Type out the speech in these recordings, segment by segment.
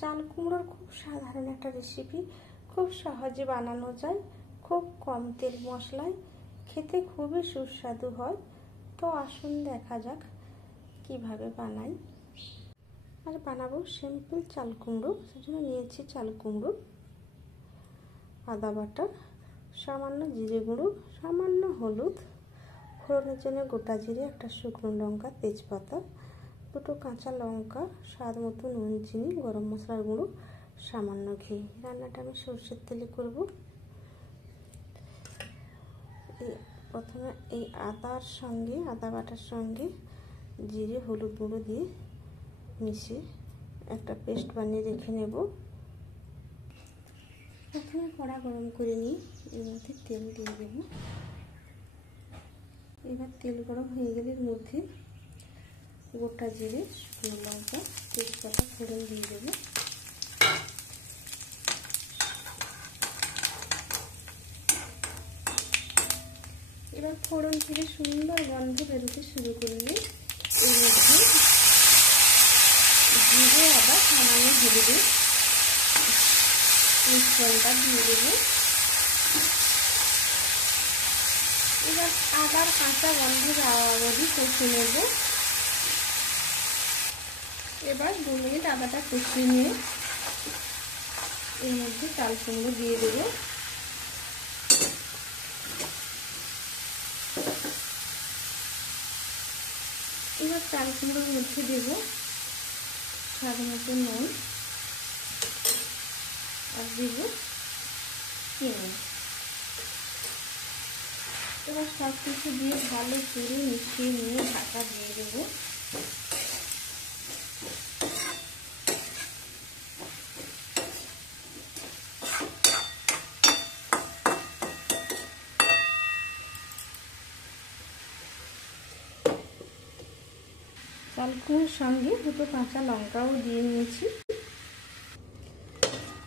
চাল কুমড়োর খুব সাধারণ একটা রেসিপি, খুব সহজে বানানো যায়, খুব কম তেল মশলায়, খেতে খুবই সুস্বাদু হয়। তো আসুন দেখা যাক কিভাবে বানাই। আর বানাবো সিম্পল চাল কুমড়ো। সেজন্য নিয়েছি চাল কুমড়ো, আদা বাটা, সামান্য জিরে গুঁড়ো, সামান্য হলুদ, ফোড়নের জন্য গোটা জিরে, একটা শুকনো লঙ্কা, তেজপাতা, দুটো কাঁচা লঙ্কা, স্বাদ মতো নুন, চিনি, গরম মশলার গুঁড়ো, সামান্য ঘি। রান্নাটা আমি সরষের তেলে করব। প্রথমে এই আদা বাটার সঙ্গে জিরে হলুদ গুঁড়ো দিয়ে মিশিয়ে একটা পেস্ট বানিয়ে রেখে নেব। প্রথমে কড়া গরম করে নিয়ে এর মধ্যে তেল দিয়ে দেব। এবার তেল গরম হয়ে গেলে এর মধ্যে গোটা জিরে, শুকনো লঙ্কা, তেজপাতা ফোড়ন দিয়ে দেব। এবার ফোড়ন থেকে সুন্দর গন্ধ বেরোতে শুরু করলে এর মধ্যে জিরে, আদা, সামান্য হলুদের মিশ্রণটা দিয়ে দেব। এবার আদার কাঁচা গন্ধ যাওয়া অবধি কষে নেব। এবার 2 মিনিট আদাটা কষিয়ে নিয়ে এর মধ্যে চাল কুমড়ো দিয়ে দেব। এবার চাল কুমড়োর মধ্যে দেব স্বাদ মতো নুন আর দেব চিনি। এবার সব কিছু দিয়ে ভালো করে মিশিয়ে নিয়ে ঢাকা দিয়ে দেব। চাল কুমড়োর সঙ্গে দুটো কাঁচা লঙ্কাও দিয়ে নিয়েছি।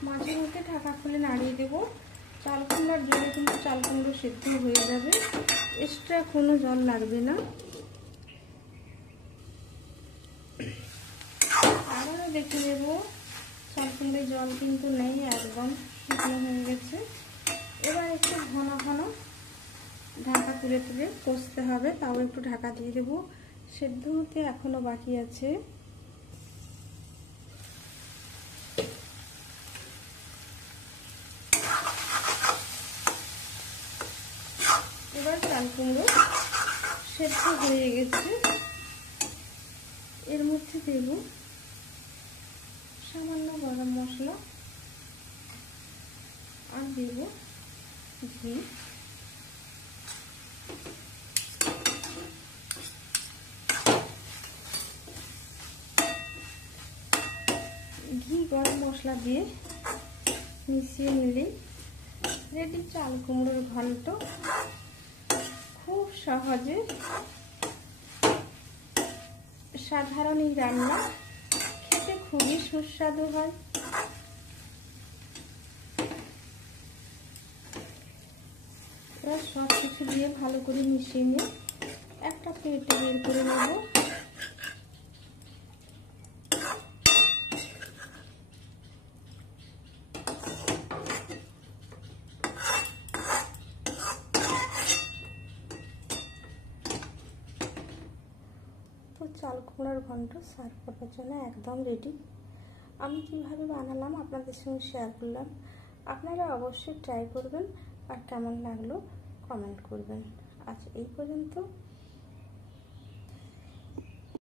মাঝে মধ্যে ঢাকা খুলে নাড়িয়ে দেবো। চাল কুমড়োর জলে কিন্তু চাল কুমড়ো সেদ্ধ হয়ে যাবে, এক্সট্রা কোনো জল লাগবে না। আবারও দেখে নেব, চাল কুমড়োর জল কিন্তু নেই, একদম শুকনো হয়ে গেছে। এবার একটু ঘন ঘন ঢাকা তুলে তুলে কষতে হবে, তাও একটু ঢাকা দিয়ে দেবো। সেদ্ধ হতে এখনো বাকি আছে। এবার চাল কুমড়ো সেদ্ধ হয়ে গেছে। এর মধ্যে দেব সামান্য গরম মশলা আর দেব ঘি। ঘি গরম মশলা দিয়ে মিশিয়ে নিলেই রেডি চাল কুমড়োর ঘন্ট। খুব সহজে সাধারণ এই রান্না, খেতে খুবই সুস্বাদু হয়। এবার সব কিছু দিয়ে ভালো করে মিশিয়ে নিয়ে একটা প্লেটে বের করে নেব। তো চাল কুমড়োর ঘন্ট সার্ভ করার জন্য একদম রেডি। আমি কিভাবে বানালাম আপনাদের সঙ্গে শেয়ার করলাম। আপনারা অবশ্যই ট্রাই করবেন আর কেমন লাগলো কমেন্ট করবেন। আজ এই পর্যন্ত।